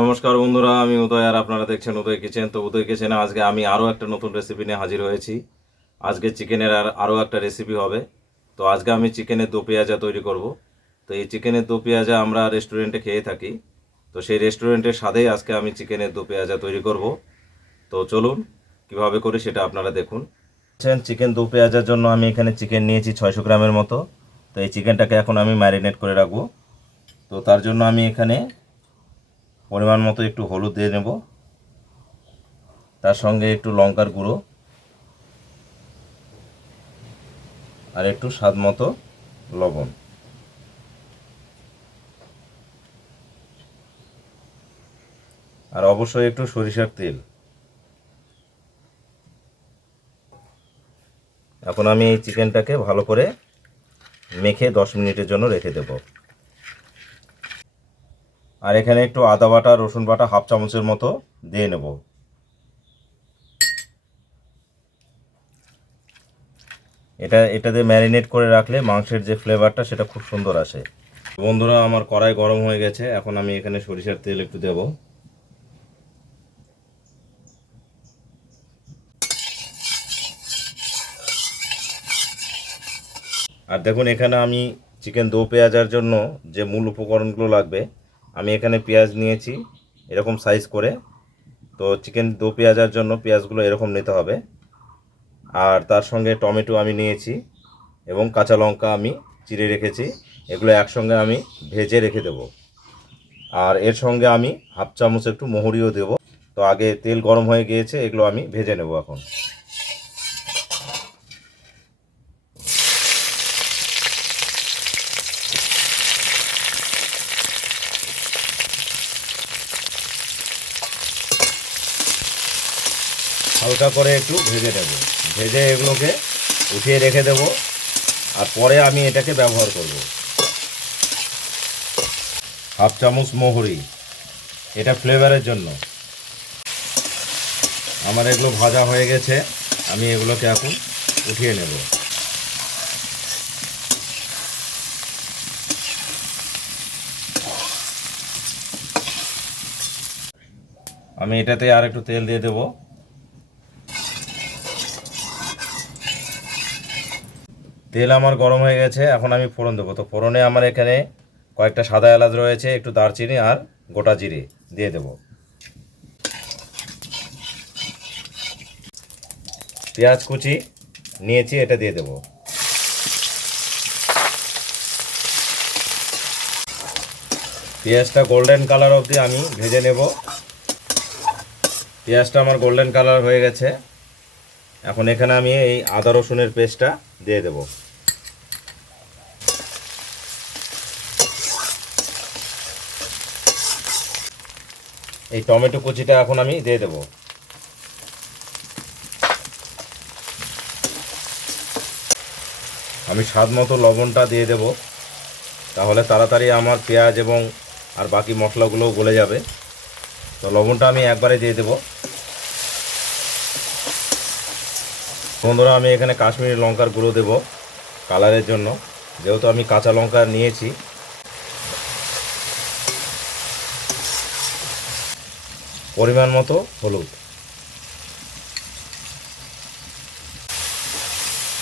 নমস্কার বন্ধুরা, আমি উদয় আর আপনারা দেখছেন উদয় কিচেন। তো উদয় কিচেনে আজকে আমি আরও একটা নতুন রেসিপি নিয়ে হাজির হয়েছি। আজকে চিকেনের আরও একটা রেসিপি হবে। তো আজকে আমি চিকেনের দো পেঁয়াজা তৈরি করব। তো এই চিকেনের দো পেঁয়াজা আমরা রেস্টুরেন্টে খেয়ে থাকি। তো সেই রেস্টুরেন্টের স্বাদেই আজকে আমি চিকেনের দো পেঁয়াজা তৈরি করব। তো চলুন কিভাবে করি সেটা আপনারা দেখুন। চিকেন দো পেঁয়াজার জন্য আমি এখানে চিকেন নিয়েছি 600 গ্রামের মতো। তো এই চিকেনটাকে এখন আমি ম্যারিনেট করে রাখবো। তো তার জন্য আমি এখানে পরিমাণ মতো একটু হলুদ দিয়ে নেব, তার সঙ্গে একটু লঙ্কার গুঁড়ো আর একটু স্বাদ মতো লবণ, আর অবশ্যই একটু সরিষার তেল। এখন আমি এই চিকেনটাকে ভালো করে মেখে 10 মিনিটের জন্য রেখে দেব। আর এখানে একটু আদা বাটা রসুন বাটা হাফ চামচের মতো দিয়ে নেব। এটাতে ম্যারিনেট করে রাখলে মাংসের যে ফ্লেভারটা সেটা খুব সুন্দর আসে। বন্ধুরা, আমার কড়াই গরম হয়ে গেছে। এখন আমি এখানে সরিষার তেল একটু দেব। আর দেখুন, এখানে আমি চিকেন দো পেঁয়াজার জন্য যে মূল উপকরণগুলো লাগবে, আমি এখানে পেঁয়াজ নিয়েছি এরকম সাইজ করে। তো চিকেন দো পেঁয়াজার জন্য পেঁয়াজগুলো এরকম নিতে হবে। আর তার সঙ্গে টমেটো আমি নিয়েছি এবং কাঁচা লঙ্কা আমি চিড়ে রেখেছি। এগুলো একসঙ্গে আমি ভেজে রেখে দেব। আর এর সঙ্গে আমি হাফ চামচ একটু মহুরিও দেব। তো আগে তেল গরম হয়ে গিয়েছে, এগুলো আমি ভেজে নেব এখন। হালকা করে একটু ভেজে নেব। ভেজে এগুলোকে উঠিয়ে রেখে দেব। আর পরে আমি এটাকে ব্যবহার করব। হাফ চামচ মহুরি, এটা ফ্লেভারের জন্য। আমার এগুলো ভাজা হয়ে গেছে, আমি এগুলোকে এখন উঠিয়ে নেব। আমি এটাতে আর একটু তেল দিয়ে দেব। তেল আমার গরম হয়ে গেছে, এখন আমি ফোড়ন দেবো। তো ফোড়নে আমার এখানে কয়েকটা সাদা এলাচ রয়েছে, একটু দারচিনি আর গোটা জিরে দিয়ে দেব। পেঁয়াজ কুচি নিয়েছি, এটা দিয়ে দেব। পেঁয়াজটা গোল্ডেন কালার অবধি আমি ভেজে নেব। পেঁয়াজটা আমার গোল্ডেন কালার হয়ে গেছে। এখন এখানে আমি এই আদা রসুনের পেস্টটা দিয়ে দেব। এই টমেটো কুচিটা এখন আমি দিয়ে দেব। আমি স্বাদ মতো লবণটা দিয়ে দেব, তাহলে তাড়াতাড়ি আমার পেঁয়াজ এবং আর বাকি মশলাগুলোও গলে যাবে। তো লবণটা আমি একবারে দিয়ে দেব। বন্ধুরা, আমি এখানে কাশ্মীরি লঙ্কার গুঁড়ো দেব কালারের জন্য, যেহেতু আমি কাঁচা লঙ্কা নিয়েছি। পরিমাণ মতো হলুদ।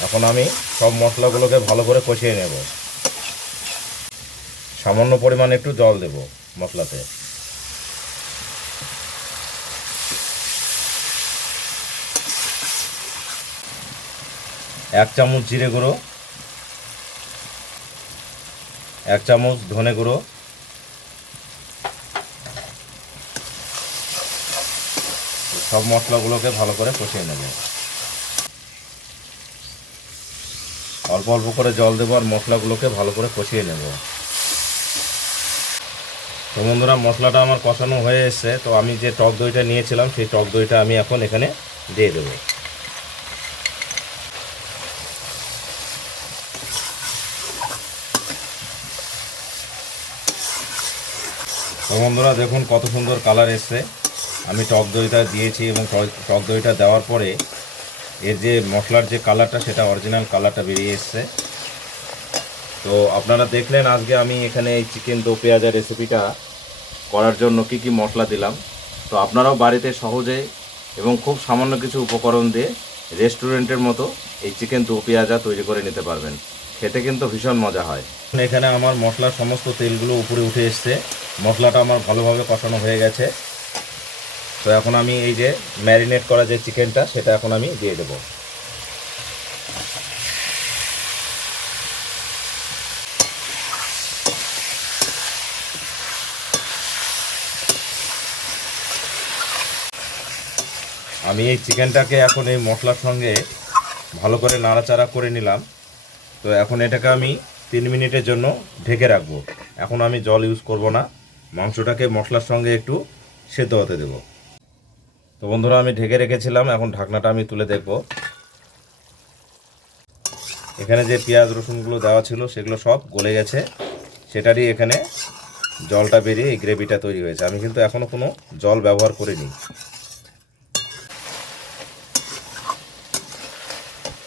এখন আমি সব মশলাগুলোকে ভালো করে কষিয়ে নেব। সামান্য পরিমাণে একটু জল দেব মশলাতে। এক চামচ জিরে গুঁড়ো, এক চামচ ধনে গুঁড়ো, সব মশলাগুলোকে ভালো করে কষিয়ে নেব। অল্প অল্প করে জল দেবো আর মশলাগুলোকে ভালো করে কষিয়ে নেব। তো বন্ধুরা, মশলাটা আমার কষানো হয়ে এসছে। তো আমি যে টক দইটা নিয়েছিলাম সেই টক দইটা আমি এখন এখানে দিয়ে দেবো। তো বন্ধুরা, দেখুন কত সুন্দর কালার এসছে। আমি টক দইটা দিয়েছি এবং টক দইটা দেওয়ার পরে এর যে মশলার যে কালারটা সেটা অরিজিনাল কালারটা বেরিয়ে এসছে। তো আপনারা দেখলেন আজকে আমি এখানে এই চিকেন দো পেঁয়াজা রেসিপিটা করার জন্য কি কি মশলা দিলাম। তো আপনারাও বাড়িতে সহজে এবং খুব সামান্য কিছু উপকরণ দিয়ে রেস্টুরেন্টের মতো এই চিকেন দো পেঁয়াজা তৈরি করে নিতে পারবেন। খেতে কিন্তু ভীষণ মজা হয়। এখানে আমার মশলার সমস্ত তেলগুলো উপরে উঠে এসছে, মশলাটা আমার ভালোভাবে কষানো হয়ে গেছে। তো এখন আমি এই যে ম্যারিনেট করা যে চিকেনটা সেটা এখন আমি দিয়ে দেবো। আমি এই চিকেনটাকে এখন এই মশলার সঙ্গে ভালো করে নাড়াচাড়া করে নিলাম। তো এখন এটাকে আমি 3 মিনিটের জন্য ঢেকে রাখবো। এখন আমি জল ইউজ করব না, মাংসটাকে মশলার সঙ্গে একটু সেদ্ধ হতে দেব। তো বন্ধুরা, আমি ঢেকে রেখেছিলাম, এখন ঢাকনাটা আমি তুলে দেখব। এখানে যে পেঁয়াজ রসুনগুলো দেওয়া ছিল সেগুলো সব গলে গেছে, সেটারই এখানে জলটা বেরিয়ে এই গ্রেভিটা তৈরি হয়েছে। আমি কিন্তু এখনও কোনো জল ব্যবহার করিনি।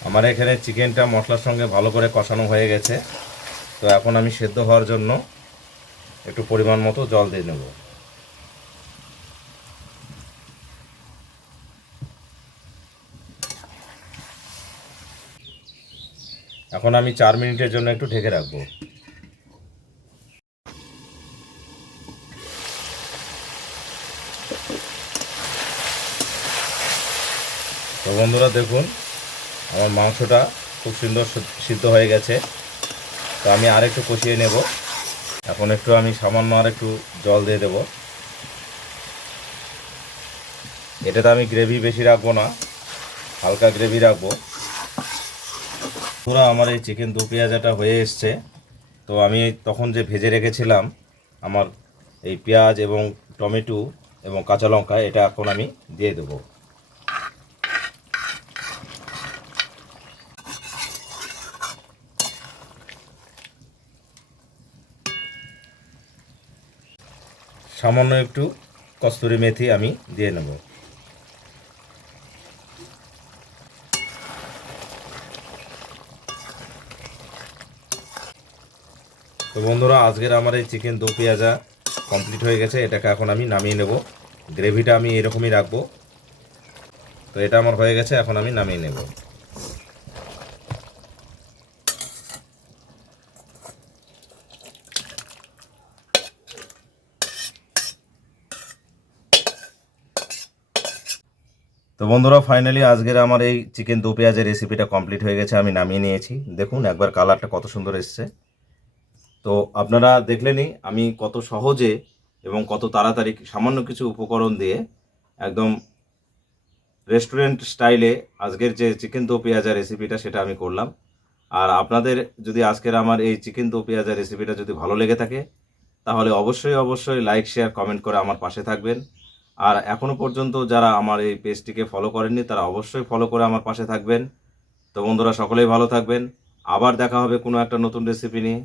আমার এখানে চিকেনটা মশলার সঙ্গে ভালো করে কষানো হয়ে গেছে। তো এখন আমি সেদ্ধ হওয়ার জন্য একটু পরিমাণ মতো জল দিয়ে নেব। এখন আমি 4 মিনিটের জন্য একটু ঢেকে রাখবো। তো বন্ধুরা দেখুন, আমার মাংসটা খুব সুন্দর সিদ্ধ হয়ে গেছে। তো আমি আর একটু কষিয়ে নেব। এখন একটু আমি সামান্য আর একটু জল দিয়ে দেব। এটাতে আমি গ্রেভি বেশি রাখবো না, হালকা গ্রেভি রাখবো। পুরো আমার এই চিকেন দো পেঁয়াজাটা হয়ে এসছে। তো আমি তখন যে ভেজে রেখেছিলাম আমার এই পেঁয়াজ এবং টমেটো এবং কাঁচা লঙ্কা, এটা এখন আমি দিয়ে দেবো। সামান্য একটু কস্তুরি মেথি আমি দিয়ে নেব। তো বন্ধুরা, আজকের আমার এই চিকেন দো পেঁয়াজা কমপ্লিট হয়ে গেছে। এটাকে এখন আমি নামিয়ে নেব। গ্রেভিটা আমি এরকমই রাখবো। তো এটা আমার হয়ে গেছে, এখন আমি নামিয়ে নেব। তো বন্ধুরা, ফাইনালি আজকের আমার এই চিকেন দো পেঁয়াজের রেসিপিটা কমপ্লিট হয়ে গেছে। আমি নামিয়ে নিয়েছি। দেখুন একবার কালারটা কত সুন্দর এসছে। তো আপনারা দেখলেনই আমি কত সহজে এবং কত তাড়াতাড়ি সামান্য কিছু উপকরণ দিয়ে একদম রেস্টুরেন্ট স্টাইলে আজকের যে চিকেন দো পেঁয়াজা রেসিপিটা সেটা আমি করলাম। আর আপনাদের যদি আজকের আমার এই চিকেন দো পেঁয়াজা রেসিপিটা যদি ভালো লেগে থাকে, তাহলে অবশ্যই অবশ্যই লাইক শেয়ার কমেন্ট করে আমার পাশে থাকবেন। আর এখনও পর্যন্ত যারা আমার এই পেজটিকে ফলো করেননি তারা অবশ্যই ফলো করে আমার পাশে থাকবেন। তো বন্ধুরা, সকলেই ভালো থাকবেন। আবার দেখা হবে কোনো একটা নতুন রেসিপি নিয়ে।